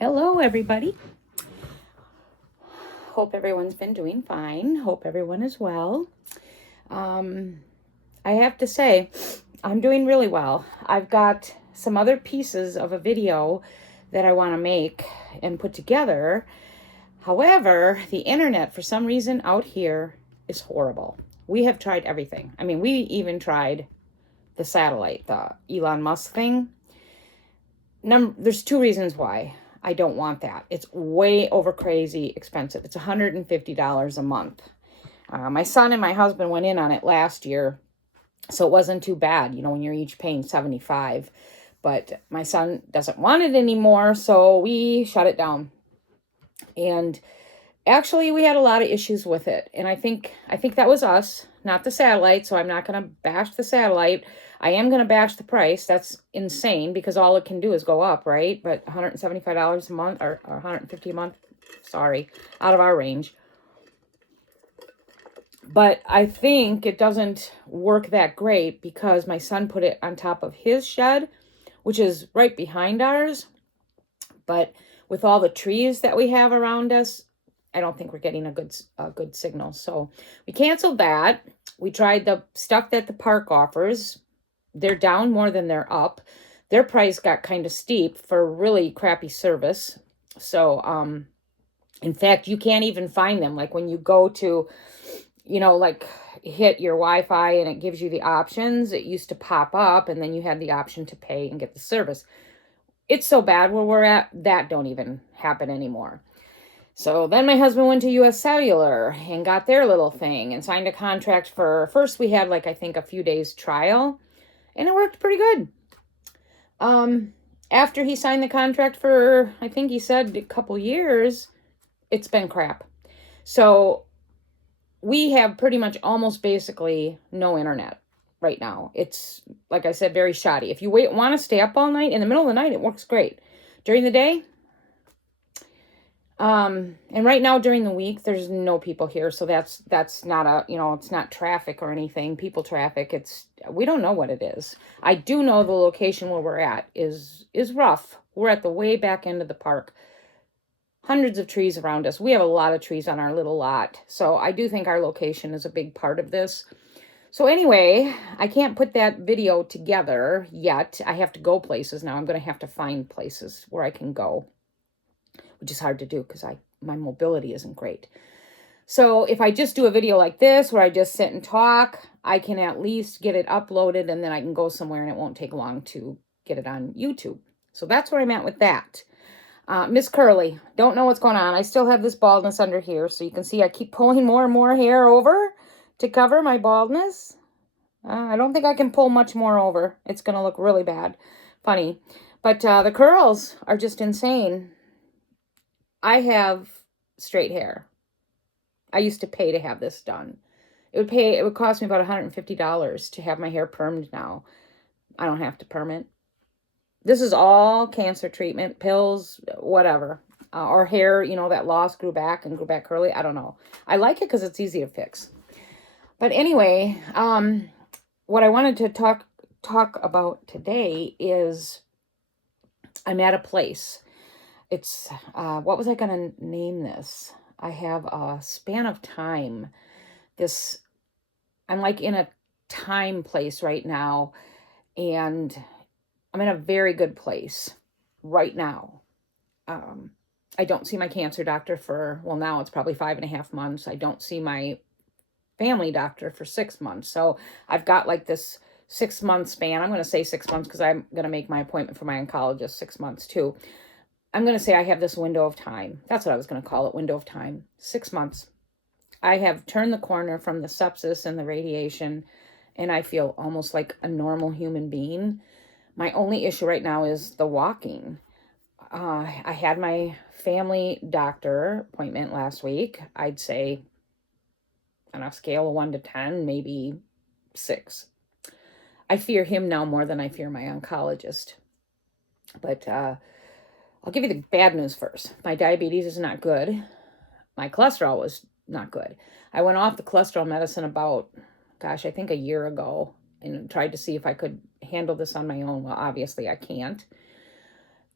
Hello, everybody. Hope everyone's been doing fine. Hope everyone is well. I have to say, I'm doing really well. I've got some other pieces of a video that I want to make and put together. However, the internet, for some reason out here, is horrible. We have tried everything. I mean, we even tried the satellite, the Elon Musk thing. There's two reasons why I don't want that. It's way over crazy expensive. It's $150 a month. My son and my husband went in on it last year, so it wasn't too bad, when you're each paying $75. But my son doesn't want it anymore, so we shut it down. And actually, we had a lot of issues with it, and I think that was us, not the satellite. So I'm not going to bash the satellite. I am going to bash the price. That's insane because all it can do is go up, right? But $175 a month or $150 a month, sorry, out of our range. But I think it doesn't work that great because my son put it on top of his shed, which is right behind ours. But with all the trees that we have around us, I don't think we're getting a good signal. So we canceled that. We tried the stuff that the park offers. They're down more than they're up. Their price got kind of steep for really crappy service. So, in fact, you can't even find them. Like when you go to, like hit your Wi-Fi and it gives you the options, it used to pop up and then you had the option to pay and get the service. It's so bad where we're at, that don't even happen anymore. So then my husband went to US Cellular and got their little thing and signed a contract for, first we had I think a few days trial and it worked pretty good. After he signed the contract for, I think he said a couple years, it's been crap. So we have pretty much almost basically no internet right now. It's, like I said, very shoddy. If you want to stay up all night, in the middle of the night, it works great. During the day, and right now during the week, there's no people here. So that's not it's not traffic or anything, people traffic. We don't know what it is. I do know the location where we're at is rough. We're at the way back end of the park. Hundreds of trees around us. We have a lot of trees on our little lot. So I do think our location is a big part of this. So anyway, I can't put that video together yet. I have to go places now. I'm going to have to find places where I can go, which is hard to do because my mobility isn't great. So if I just do a video like this where I just sit and talk, I can at least get it uploaded and then I can go somewhere and it won't take long to get it on YouTube. So that's where I'm at with that. Miss Curly, don't know what's going on. I still have this baldness under here. So you can see I keep pulling more and more hair over to cover my baldness. I don't think I can pull much more over. It's going to look really bad. Funny. But the curls are just insane. I have straight hair. I used to pay to have this done. It would cost me about $150 to have my hair permed now. I don't have to perm it. This is all cancer treatment, pills, whatever. Or hair, that loss grew back curly. I don't know. I like it because it's easy to fix. But anyway, what I wanted to talk about today is I'm at a place. It's, what was I going to name this? I have a span of time. I'm like in a time place right now, and I'm in a very good place right now. I don't see my cancer doctor for, now it's probably 5.5 months. I don't see my family doctor for 6 months. So I've got like this 6-month span. I'm going to say 6 months because I'm going to make my appointment for my oncologist 6 months too. I'm going to say I have this window of time. That's what I was going to call it, window of time. 6 months. I have turned the corner from the sepsis and the radiation, and I feel almost like a normal human being. My only issue right now is the walking. I had my family doctor appointment last week. I'd say on a scale of 1 to 10, maybe 6. I fear him now more than I fear my oncologist. But I'll give you the bad news first. My diabetes is not good. My cholesterol was not good. I went off the cholesterol medicine about, I think a year ago and tried to see if I could handle this on my own. Well, obviously I can't.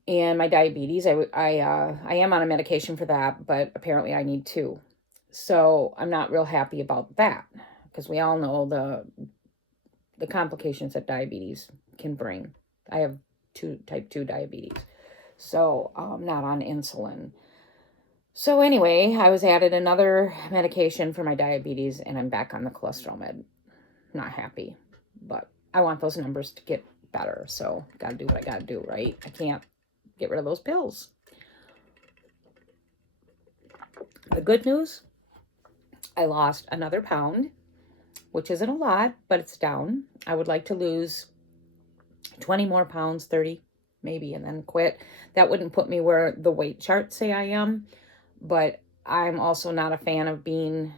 And my diabetes, I am on a medication for that, but apparently I need two. So I'm not real happy about that because we all know the complications that diabetes can bring. I have type 2 diabetes. So I'm not on insulin. So anyway, I was added another medication for my diabetes and I'm back on the cholesterol med. Not happy, but I want those numbers to get better. So got to do what I got to do, right? I can't get rid of those pills. The good news, I lost another pound, which isn't a lot, but it's down. I would like to lose 20 more pounds, 30 maybe, and then quit. That wouldn't put me where the weight charts say I am, but I'm also not a fan of being,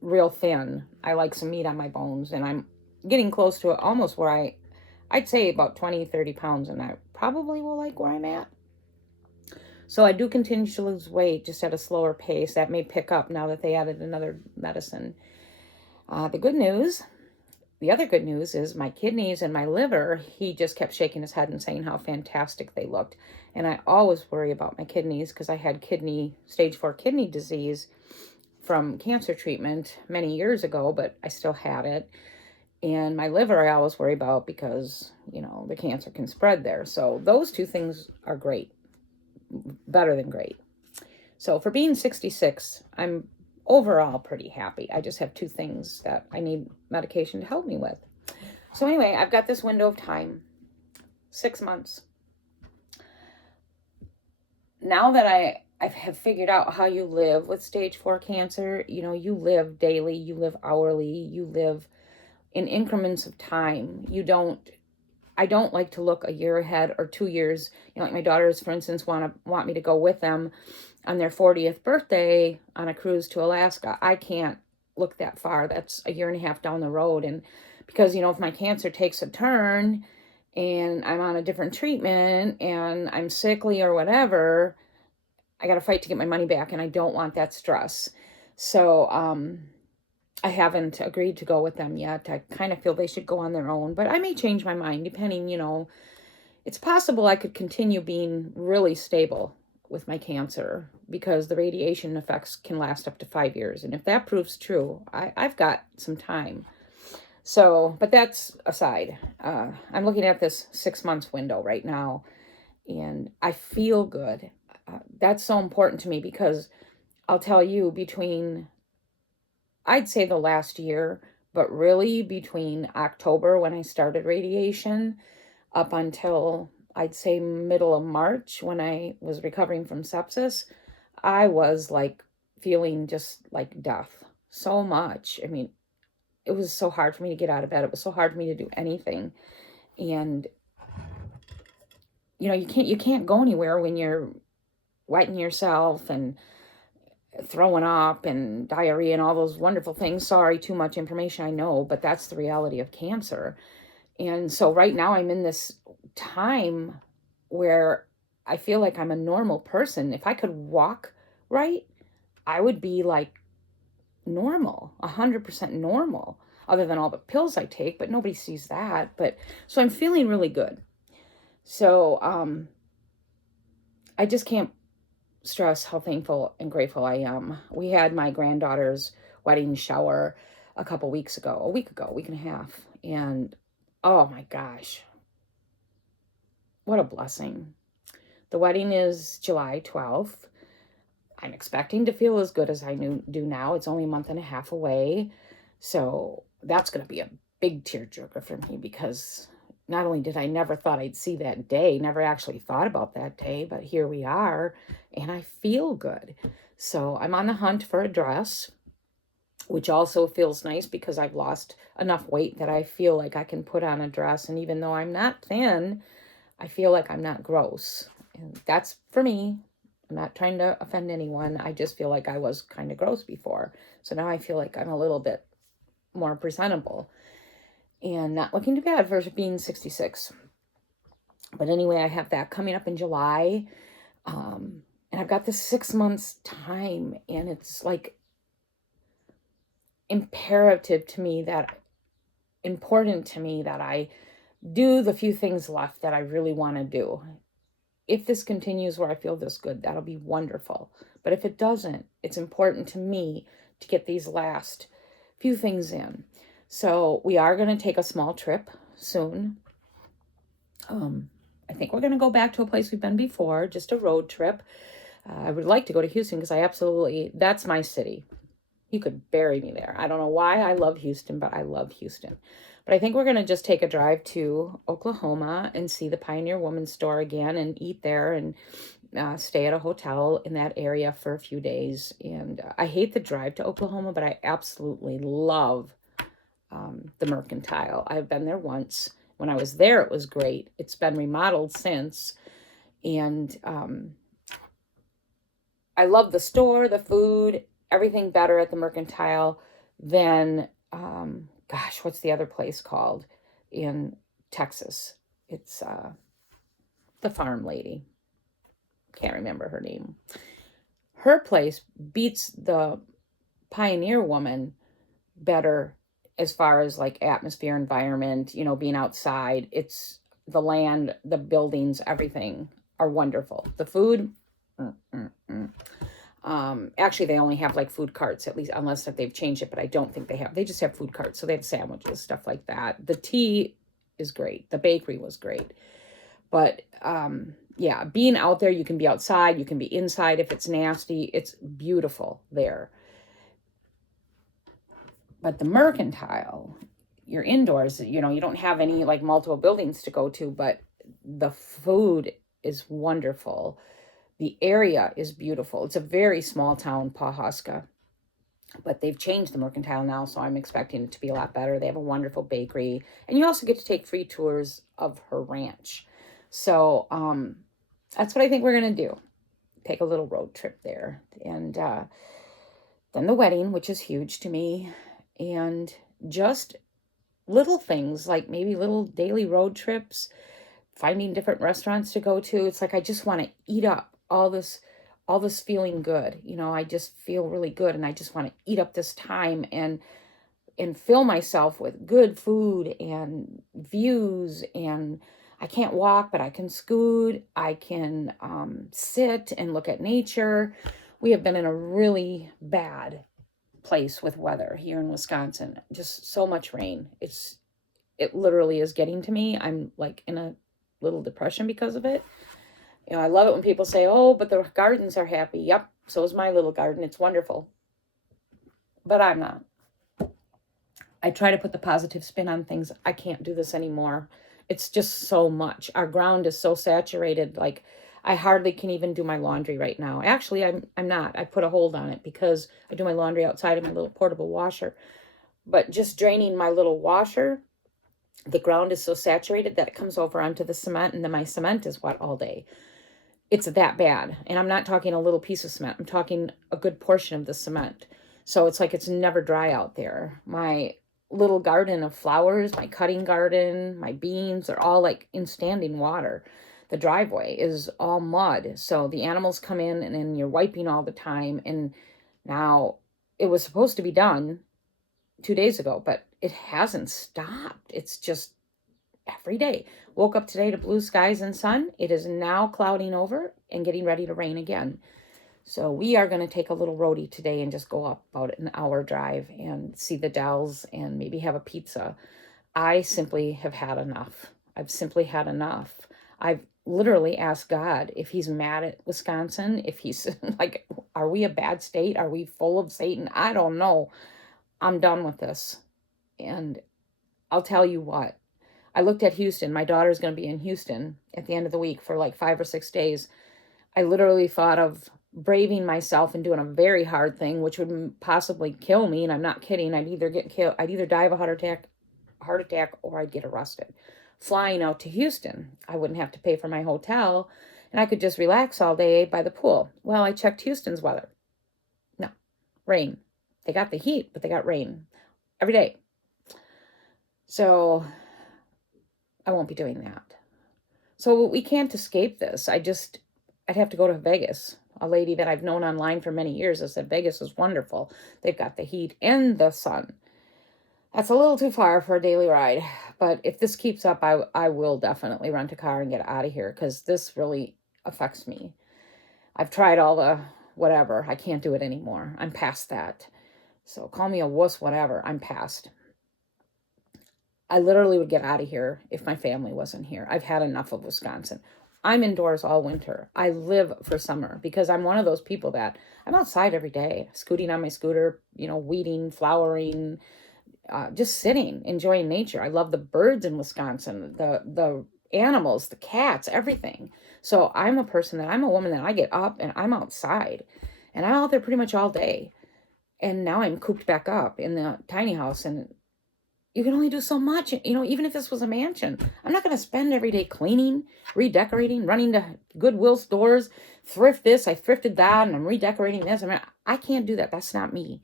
real thin. I like some meat on my bones, and I'm getting close to almost where I'd say about 20, 30 pounds, and I probably will like where I'm at. So I do continue to lose weight, just at a slower pace. That may pick up now that they added another medicine. The other good news is my kidneys and my liver, he just kept shaking his head and saying how fantastic they looked. And I always worry about my kidneys because I had stage 4 kidney disease from cancer treatment many years ago, but I still had it. And my liver, I always worry about because, the cancer can spread there. So those two things are great, better than great. So for being 66, I'm overall pretty happy. I just have two things that I need medication to help me with. So anyway, I've got this window of time, 6 months. Now that I have figured out how you live with stage 4 cancer, you live daily, you live hourly, you live in increments of time. I don't like to look a year ahead or 2 years. Like my daughters, for instance, want me to go with them on their 40th birthday on a cruise to Alaska. I can't look that far. That's a year and a half down the road. And because, if my cancer takes a turn and I'm on a different treatment and I'm sickly or whatever, I got to fight to get my money back, and I don't want that stress. So, I haven't agreed to go with them yet. I kind of feel they should go on their own, but I may change my mind depending, it's possible I could continue being really stable with my cancer because the radiation effects can last up to 5 years. And if that proves true, I've got some time. So, but that's aside. I'm looking at this 6 months window right now, and I feel good. That's so important to me because I'll tell you, I'd say the last year, but really between October when I started radiation up until I'd say middle of March when I was recovering from sepsis, I was like feeling just like death so much. I mean, it was so hard for me to get out of bed. It was so hard for me to do anything. And you can't go anywhere when you're wetting yourself and throwing up and diarrhea and all those wonderful things. Sorry, too much information, I know, but that's the reality of cancer. And so right now I'm in this time where I feel like I'm a normal person. If I could walk right, I would be like normal, 100% normal, other than all the pills I take, but nobody sees that. But so I'm feeling really good. So I just can't stress how thankful and grateful I am. We had my granddaughter's wedding shower a week ago, week and a half. And oh my gosh, what a blessing. The wedding is July 12th. I'm expecting to feel as good as I do now. It's only a month and a half away. So that's going to be a big tearjerker for me because not only did I never thought I'd see that day, never actually thought about that day, but here we are and I feel good. So I'm on the hunt for a dress, which also feels nice because I've lost enough weight that I feel like I can put on a dress. And even though I'm not thin, I feel like I'm not gross. And that's for me. I'm not trying to offend anyone. I just feel like I was kind of gross before. So now I feel like I'm a little bit more presentable and not looking too bad for being 66. But anyway, I have that coming up in July. And I've got this 6 months time, and it's like important to me that I do the few things left that I really want to do. If this continues where I feel this good, that'll be wonderful. But if it doesn't, it's important to me to get these last few things in. So we are going to take a small trip soon. I think we're going to go back to a place we've been before, just a road trip. I would like to go to Houston because that's my city. You could bury me there. I don't know why I love Houston, but I love Houston. But I think we're going to just take a drive to Oklahoma and see the Pioneer Women's Store again and eat there and stay at a hotel in that area for a few days. And I hate the drive to Oklahoma, but I absolutely love the Mercantile. I've been there once. When I was there, it was great. It's been remodeled since. And I love the store, the food, everything better at the Mercantile than, what's the other place called in Texas? It's the farm lady. Can't remember her name. Her place beats the Pioneer Woman better as far as like atmosphere, environment, being outside. It's the land, the buildings, everything are wonderful. The food, actually they only have like food carts, at least, unless if they've changed it, but I don't think they just have food carts. So they have sandwiches, stuff like that. The tea is great. The bakery was great. But yeah, being out there, you can be outside, you can be inside if it's nasty. It's beautiful there. But the Mercantile, you're indoors, you don't have any like multiple buildings to go to, but the food is wonderful. The area is beautiful. It's a very small town, Pawhuska, but they've changed the Mercantile now, so I'm expecting it to be a lot better. They have a wonderful bakery, and you also get to take free tours of her ranch. So that's what I think we're going to do. Take a little road trip there. And then the wedding, which is huge to me. And just little things like maybe little daily road trips, finding different restaurants to go to. It's like I just want to eat up all this feeling good. I just feel really good, and I just want to eat up this time and fill myself with good food and views. And I can't walk, but I can scoot. I can sit and look at nature. We have been in a really bad place with weather here in Wisconsin. Just so much rain. It literally is getting to me. I'm like in a little depression because of it. I love it when people say, "Oh, but the gardens are happy." Yep, so is my little garden. It's wonderful. But I'm not. I try to put the positive spin on things. I can't do this anymore. It's just so much. Our ground is so saturated. Like I hardly can even do my laundry right now. Actually, I'm not. I put a hold on it because I do my laundry outside of my little portable washer. But just draining my little washer, the ground is so saturated that it comes over onto the cement, and then my cement is wet all day. It's that bad. And I'm not talking a little piece of cement. I'm talking a good portion of the cement. So it's like it's never dry out there. My little garden of flowers, my cutting garden, my beans are all like in standing water. The driveway is all mud. So the animals come in and then you're wiping all the time. And now it was supposed to be done 2 days ago, but it hasn't stopped. It's just every day. Woke up today to blue skies and sun. It is now clouding over and getting ready to rain again. So we are going to take a little roadie today and just go up about an hour drive and see the Dells and maybe have a pizza. I simply have had enough. I've simply had enough. I've literally asked God if he's mad at Wisconsin, if he's like, are we a bad state? Are we full of Satan? I don't know. I'm done with this. And I'll tell you what. I looked at Houston. My daughter's going to be in Houston at the end of the week for like 5 or 6 days. I literally thought of braving myself and doing a very hard thing, which would possibly kill me. And I'm not kidding. I'd either get killed. I'd either die of a heart attack, or I'd get arrested. Flying out to Houston, I wouldn't have to pay for my hotel, and I could just relax all day by the pool. Well, I checked Houston's weather. No, rain. They got the heat, but they got rain every day. So I won't be doing that. So we can't escape this. I'd have to go to Vegas. A lady that I've known online for many years has said Vegas is wonderful. They've got the heat and the sun. That's a little too far for a daily ride. But if this keeps up, I will definitely rent a car and get out of here because this really affects me. I've tried all the whatever. I can't do it anymore. I'm past that. So call me a wuss, whatever. I'm past. I literally would get out of here if my family wasn't here. I've had enough of Wisconsin. I'm indoors all winter. I live for summer because I'm one of those people that I'm outside every day, scooting on my scooter, weeding, flowering, just sitting, enjoying nature. I love the birds in Wisconsin, the animals, the cats, everything. So I'm a woman that I get up and I'm outside and I'm out there pretty much all day. And now I'm cooped back up in the tiny house and you can only do so much. Even if this was a mansion, I'm not going to spend every day cleaning, redecorating, running to Goodwill stores, thrift this, I thrifted that, and I'm redecorating this. I mean, I can't do that. That's not me.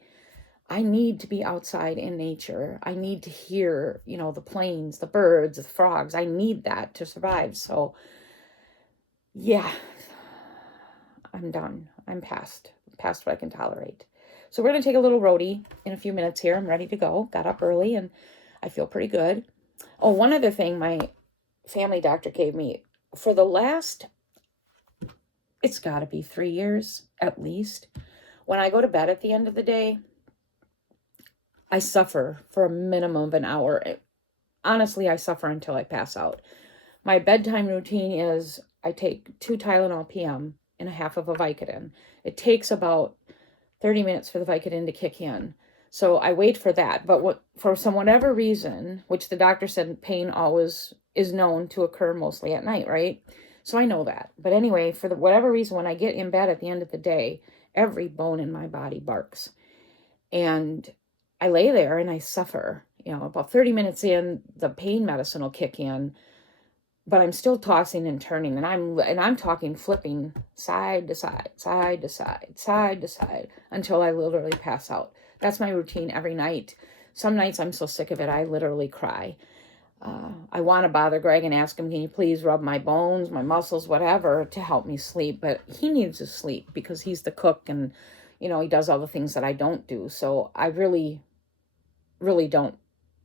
I need to be outside in nature. I need to hear, the planes, the birds, the frogs. I need that to survive. So, yeah, I'm done. I'm past what I can tolerate. So we're going to take a little roadie in a few minutes here. I'm ready to go. Got up early and I feel pretty good. Oh, one other thing my family doctor gave me for the last, it's got to be 3 years at least. When I go to bed at the end of the day, I suffer for a minimum of an hour. Honestly, I suffer until I pass out. My bedtime routine is I take 2 Tylenol PM and a half of a Vicodin. It takes about 30 minutes for the Vicodin to kick in. So I wait for that. But for whatever reason, which the doctor said pain always is known to occur mostly at night, right? So I know that. But anyway, for whatever reason, when I get in bed at the end of the day, every bone in my body barks. And I lay there and I suffer. About 30 minutes in, the pain medicine will kick in, but I'm still tossing and turning, and I'm talking flipping side to side, side to side, side to side until I literally pass out. That's my routine every night. Some nights I'm so sick of it, I literally cry. I want to bother Greg and ask him, can you please rub my bones, my muscles, whatever, to help me sleep? But he needs to sleep because he's the cook and, he does all the things that I don't do. So I really, really don't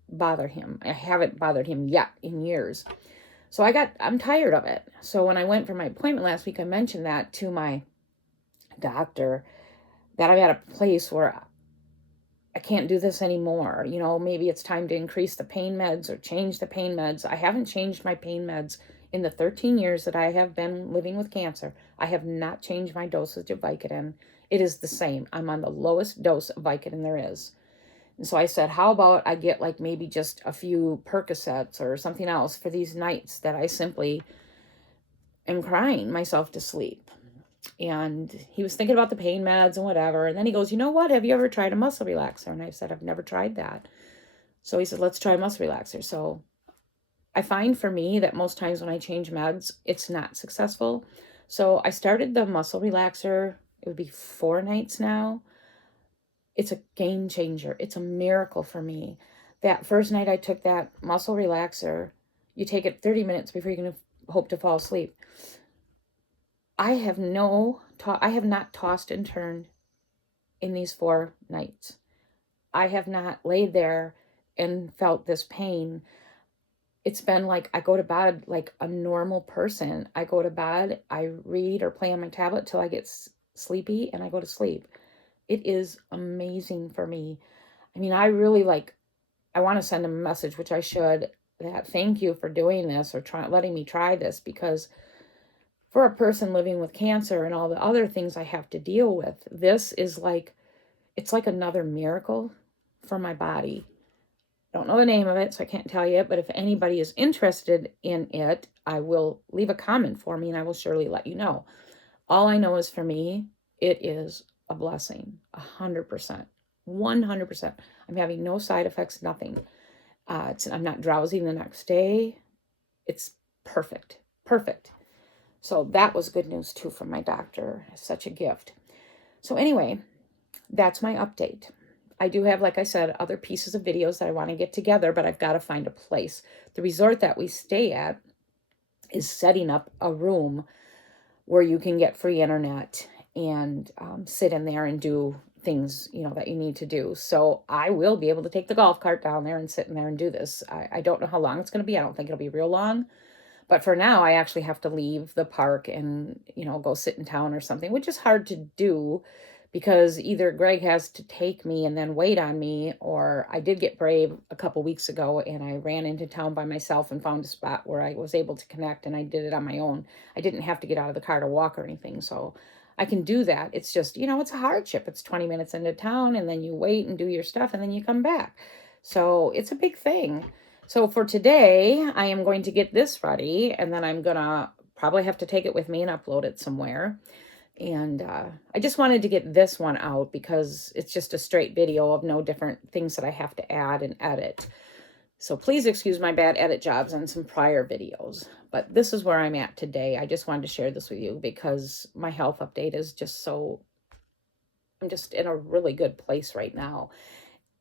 bother him. I haven't bothered him yet in years. So I'm tired of it. So when I went for my appointment last week, I mentioned that to my doctor, that I'm at a place where I can't do this anymore. Maybe it's time to increase the pain meds or change the pain meds. I haven't changed my pain meds in the 13 years that I have been living with cancer. I have not changed my dosage of Vicodin. It is the same. I'm on the lowest dose of Vicodin there is. And so I said, how about I get like maybe just a few Percocets or something else for these nights that I simply am crying myself to sleep. And he was thinking about the pain meds and whatever. And then he goes, you know what? Have you ever tried a muscle relaxer? And I said, I've never tried that. So he said, let's try a muscle relaxer. So I find for me that most times when I change meds, it's not successful. So I started the muscle relaxer. It would be 4 nights now. It's a game changer. It's a miracle for me. That first night I took that muscle relaxer, you take it 30 minutes before you can hope to fall asleep. I have not tossed and turned in these 4 nights. I have not laid there and felt this pain. It's been like I go to bed like a normal person. I go to bed, I read or play on my tablet till I get sleepy and I go to sleep. It is amazing for me. I mean, I really I want to send him a message, which I should, that thank you for doing this or letting me try this, because for a person living with cancer and all the other things I have to deal with, this is it's like another miracle for my body. I don't know the name of it, so I can't tell you, but if anybody is interested in it, I will leave a comment for me and I will surely let you know. All I know is for me, it is a blessing, 100%, 100%. I'm having no side effects, nothing. I'm not drowsy the next day. It's perfect, perfect. So that was good news too from my doctor. Such a gift. So anyway, that's my update. I do have, like I said, other pieces of videos that I want to get together, but I've got to find a place. The resort that we stay at is setting up a room where you can get free internet and sit in there and do things, that you need to do. So I will be able to take the golf cart down there and sit in there and do this. I don't know how long it's going to be. I don't think it'll be real long. But for now, I actually have to leave the park and, go sit in town or something, which is hard to do because either Greg has to take me and then wait on me, or I did get brave a couple weeks ago and I ran into town by myself and found a spot where I was able to connect, and I did it on my own. I didn't have to get out of the car to walk or anything. So I can do that. It's just, it's a hardship. It's 20 minutes into town and then you wait and do your stuff and then you come back. So it's a big thing. So for today, I am going to get this ready, and then I'm going to probably have to take it with me and upload it somewhere. And I just wanted to get this one out because it's just a straight video of no different things that I have to add and edit. So please excuse my bad edit jobs on some prior videos. But this is where I'm at today. I just wanted to share this with you because my health update is just I'm just in a really good place right now.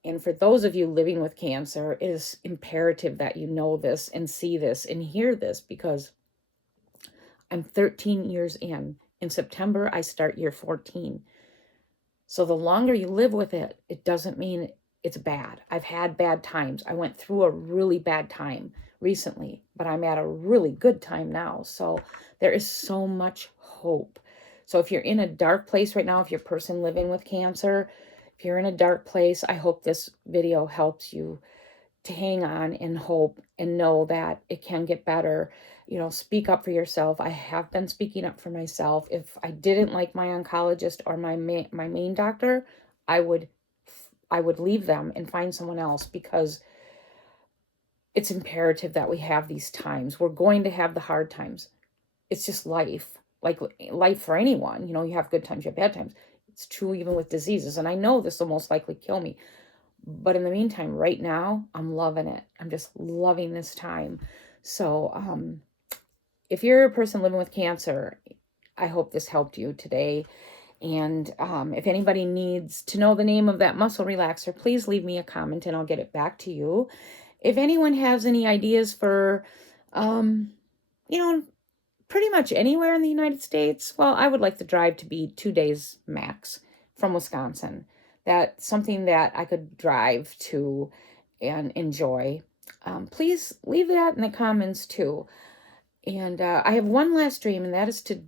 And for those of you living with cancer, it is imperative that you know this and see this and hear this, because I'm 13 years in. In September, I start year 14. So the longer you live with it, it doesn't mean it's bad. I've had bad times. I went through a really bad time recently, but I'm at a really good time now. So there is so much hope. So if you're in a dark place right now, if you're a person living with cancer, if you're in a dark place, I hope this video helps you to hang on and hope and know that it can get better. Speak up for yourself. I have been speaking up for myself. If I didn't like my oncologist or my main doctor, I would leave them and find someone else, because it's imperative that we have these times. We're going to have the hard times. It's just life. Like life for anyone. You have good times, you have bad times. It's true even with diseases. And I know this will most likely kill me. But in the meantime, right now, I'm loving it. I'm just loving this time. So if you're a person living with cancer, I hope this helped you today. And if anybody needs to know the name of that muscle relaxer, please leave me a comment and I'll get it back to you. If anyone has any ideas for, pretty much anywhere in the United States, well, I would like the drive to be 2 days max from Wisconsin. That's something that I could drive to and enjoy. Please leave that in the comments too. And I have one last dream, and that is to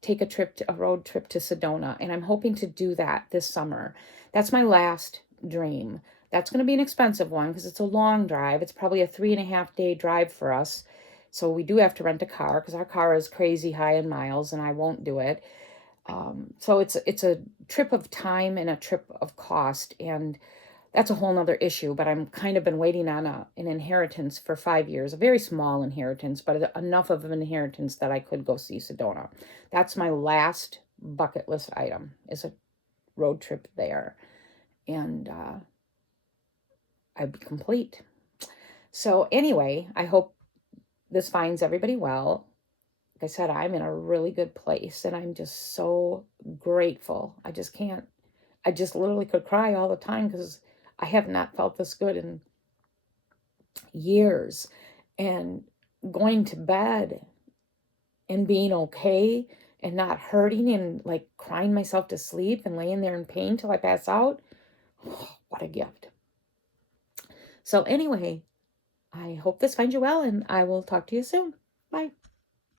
take a road trip to Sedona. And I'm hoping to do that this summer. That's my last dream. That's going to be an expensive one because it's a long drive. It's probably a 3.5-day drive for us. So we do have to rent a car because our car is crazy high in miles and I won't do it. So it's a trip of time and a trip of cost, and that's a whole nother issue. But I'm kind of been waiting on an inheritance for 5 years, a very small inheritance, but enough of an inheritance that I could go see Sedona. That's my last bucket list item, is a road trip there, and I'd be complete. So anyway, I hope this finds everybody well. Like I said, I'm in a really good place and I'm just so grateful. I just literally could cry all the time because I have not felt this good in years. And going to bed and being okay and not hurting and like crying myself to sleep and laying there in pain till I pass out. What a gift. So anyway, I hope this finds you well, and I will talk to you soon. Bye.